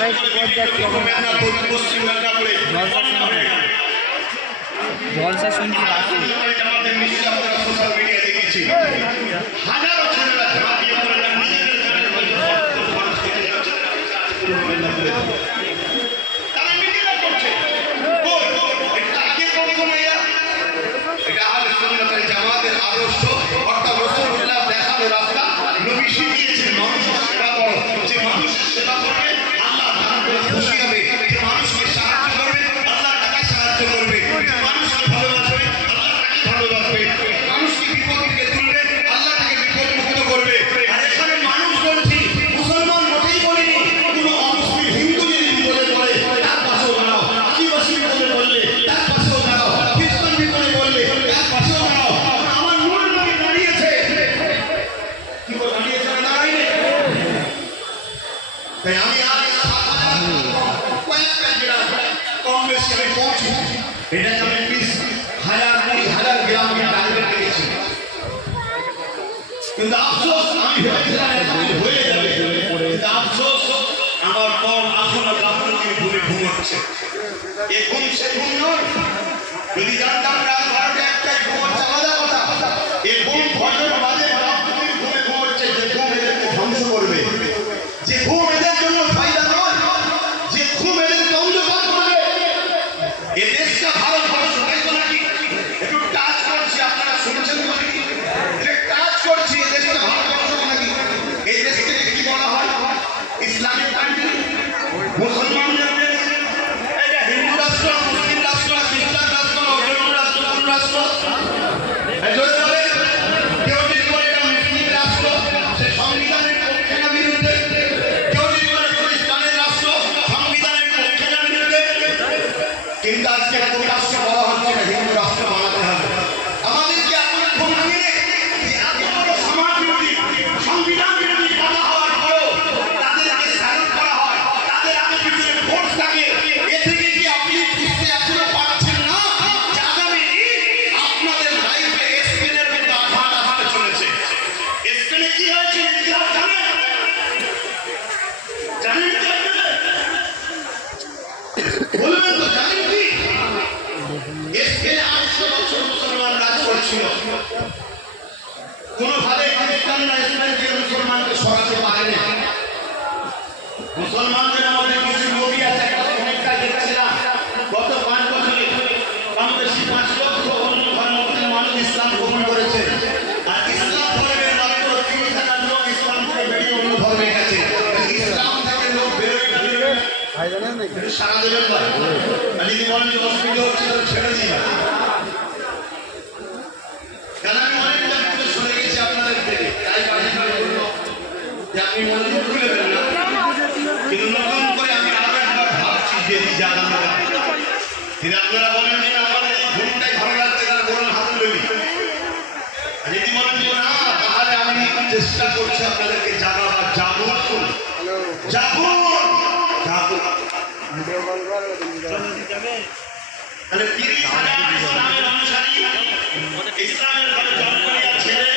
আমরা একটু পথ যাচ্ছি জলসা শুনছি জামাতের আদর্শ। তাই আমি আর কয়েকটা জেলা কংগ্রেস আমি পৌঁছি এটাকে আমি বিশ হাজার কুড়ি হাজার গ্রাম আমি টার্গেট পেয়েছি কিন্তু আফসোস আমি ভেবেছিলাম হয়ে যাবে কিন্তু যদি জানতাম রাষ্ট্র কোনোভাবে পাকিস্তানিরা ইসরায়েল থেকে মুসলমানকে সরাতে পারে না মুসলমানদের আমাদের কিছু নবী আছে অনেকটা দেখছিলাম। গত পাঁচ বছরে কম বেশি পাঁচ লক্ষ অন্য ধর্মকে মানুষ ইসলাম গ্রহণ করেছে। আর ইসলাম ধর্মের মাত্র তিরিশ হাজার লোক ইসলাম থেকে বেরিয়ে অন্য ধর্মে গেছে। ইসলাম থেকে লোক বেরোয় সারা দেবেন যদি বলেন যে অসুবিধা আমি ভাবছি যে জানানো যদি আপনারা বলেন যে ঘুমটাই ভালো লাগছে তারা বলুন হাত তুলি তাহলে আমি চেষ্টা করছি আপনাদেরকে জানাবার যাব যাব যাব তাহলে তিরিশ হাজার ইসলামের অনুসারী ইসলামের ছেলে